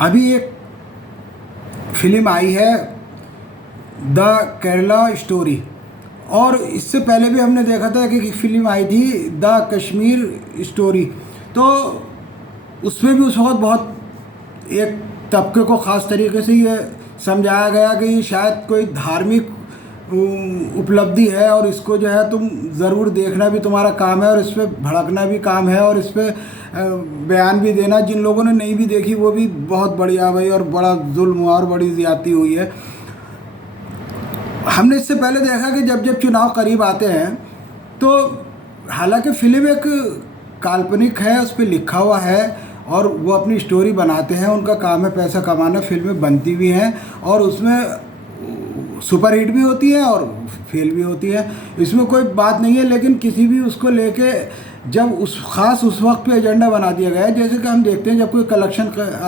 अभी एक फिल्म आई है द केरला स्टोरी, और इससे पहले भी हमने देखा था कि एक फिल्म आई थी द कश्मीर स्टोरी। तो उसमें भी उस वक्त बहुत एक तबके को ख़ास तरीके से ये समझाया गया कि ये शायद कोई धार्मिक उपलब्धि है और इसको जो है तुम ज़रूर देखना भी तुम्हारा काम है और इस पर भड़कना भी काम है और इस पर बयान भी देना। जिन लोगों ने नहीं भी देखी वो भी बहुत बढ़िया भाई, और बड़ा जुल्म हुआ और बड़ी ज़्यादती हुई है। हमने इससे पहले देखा कि जब जब चुनाव करीब आते हैं तो हालांकि फिल्म एक काल्पनिक है, उस पर लिखा हुआ है और वो अपनी स्टोरी बनाते हैं, उनका काम है पैसा कमाना, फिल्में बनती भी हैं और उसमें सुपरहिट भी होती है और फेल भी होती है, इसमें कोई बात नहीं है। लेकिन किसी भी उसको लेके जब उस वक्त पे एजेंडा बना दिया गया है, जैसे कि हम देखते हैं जब कोई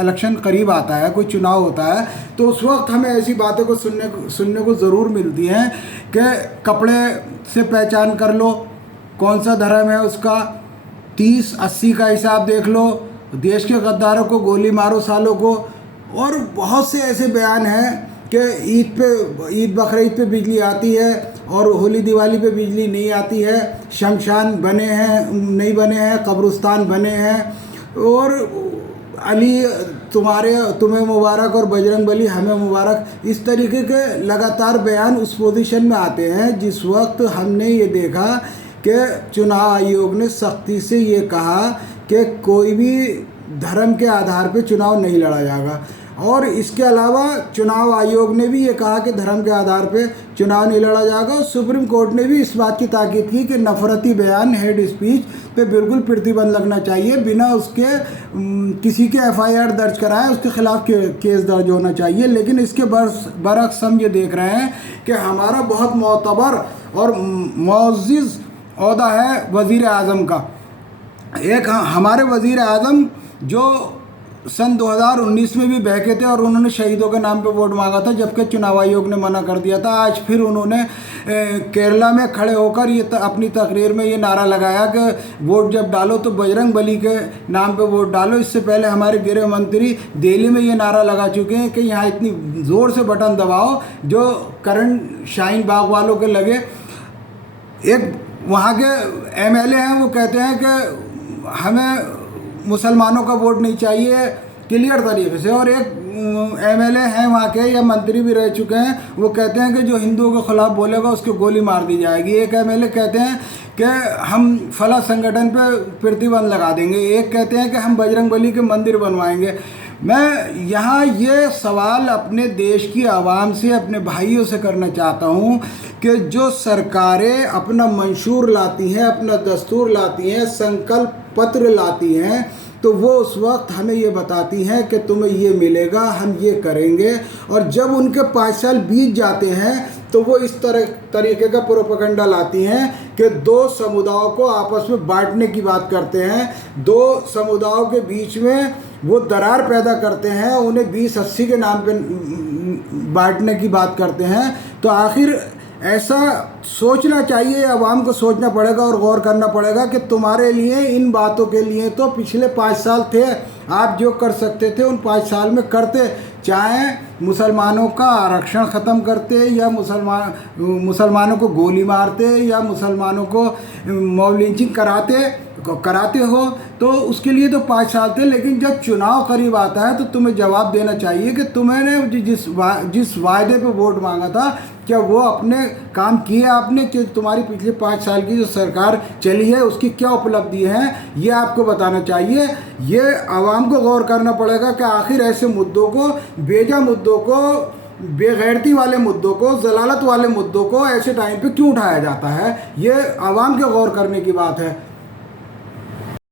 इलेक्शन करीब आता है, कोई चुनाव होता है, तो उस वक्त हमें ऐसी बातें को सुनने को ज़रूर मिलती हैं कि कपड़े से पहचान कर लो कौन सा धर्म है उसका, 30-80 का हिसाब देख लो, देश के गद्दारों को गोली मारो सालों को, और बहुत से ऐसे बयान हैं कि ईद बकरीद पे बिजली आती है और होली दिवाली पे बिजली नहीं आती है, शमशान बने हैं नहीं बने हैं, कब्रिस्तान बने हैं, और अली तुम्हें मुबारक और बजरंग बली हमें मुबारक। इस तरीके के लगातार बयान उस पोजीशन में आते हैं जिस वक्त हमने ये देखा कि चुनाव आयोग ने सख्ती से ये कहा कि कोई भी धर्म के आधार पे चुनाव नहीं लड़ा जाएगा, और इसके अलावा चुनाव आयोग ने भी ये कहा कि धर्म के आधार पे चुनाव नहीं लड़ा जाएगा। और सुप्रीम कोर्ट ने भी इस बात की ताकीद की कि नफरती बयान, हेड स्पीच पे बिल्कुल प्रतिबंध लगना चाहिए, बिना उसके किसी के एफआईआर दर्ज कराएं उसके खिलाफ केस दर्ज होना चाहिए। लेकिन इसके बरक्स हम ये देख रहे हैं कि हमारा बहुत मोतबर और मुअज़्ज़ज़ ओहदा है वज़ीर आज़म का। एक हमारे वज़ीर आज़म जो सन 2019 में भी बहके थे और उन्होंने शहीदों के नाम पे वोट मांगा था, जबकि चुनाव आयोग ने मना कर दिया था। आज फिर उन्होंने केरला में खड़े होकर ये अपनी तकरीर में ये नारा लगाया कि वोट जब डालो तो बजरंग बली के नाम पे वोट डालो। इससे पहले हमारे गृह मंत्री दिल्ली में ये नारा लगा चुके हैं कि यहाँ इतनी ज़ोर से बटन दबाओ जो करंट शाहीन बाग वालों के लगे। एक वहाँ के एमएलए हैं, वो कहते हैं कि हमें मुसलमानों का वोट नहीं चाहिए क्लियर तरीके से, और एक एमएलए हैं वहाँ के या मंत्री भी रह चुके हैं, वो कहते हैं कि जो हिंदुओं के खिलाफ बोलेगा उसको गोली मार दी जाएगी। एक एमएलए कहते हैं कि हम फला संगठन पे प्रतिबंध लगा देंगे, एक कहते हैं कि हम बजरंग बली के मंदिर बनवाएंगे। मैं यहाँ ये सवाल अपने देश की आवाम से, अपने भाइयों से करना चाहता हूँ कि जो सरकारें अपना मंशूर लाती हैं, अपना दस्तूर लाती हैं, संकल्प पत्र लाती हैं, तो वो उस वक्त हमें ये बताती हैं कि तुम्हें ये मिलेगा, हम ये करेंगे, और जब उनके 5 साल बीत जाते हैं तो वो इस तरीके का प्रोपेगेंडा लाती हैं कि 2 समुदायों को आपस में बांटने की बात करते हैं, 2 समुदायों के बीच में वो दरार पैदा करते हैं, उन्हें 20-80 के नाम पे बांटने की बात करते हैं। तो आखिर ऐसा सोचना चाहिए, आवाम को सोचना पड़ेगा और गौर करना पड़ेगा कि तुम्हारे लिए इन बातों के लिए तो पिछले 5 साल थे, आप जो कर सकते थे उन 5 साल में करते, चाहे मुसलमानों का आरक्षण ख़त्म करते या मुसलमानों को गोली मारते या मुसलमानों को मॉब लिंचिंग कराते हो, तो उसके लिए तो 5 साल थे। लेकिन जब चुनाव करीब आता है तो तुम्हें जवाब देना चाहिए कि तुम्हें जिस वायदे पे वोट मांगा था, क्या वो अपने काम किए आपने, कि तुम्हारी पिछले 5 साल की जो सरकार चली है उसकी क्या उपलब्धि है, ये आपको बताना चाहिए। ये आवाम को गौर करना पड़ेगा कि आखिर ऐसे मुद्दों को, बेजा मुद्दों को, बेगैरती वाले मुद्दों को, जलालत वाले मुद्दों को ऐसे टाइम पे क्यों उठाया जाता है, ये आवाम के गौर करने की बात है।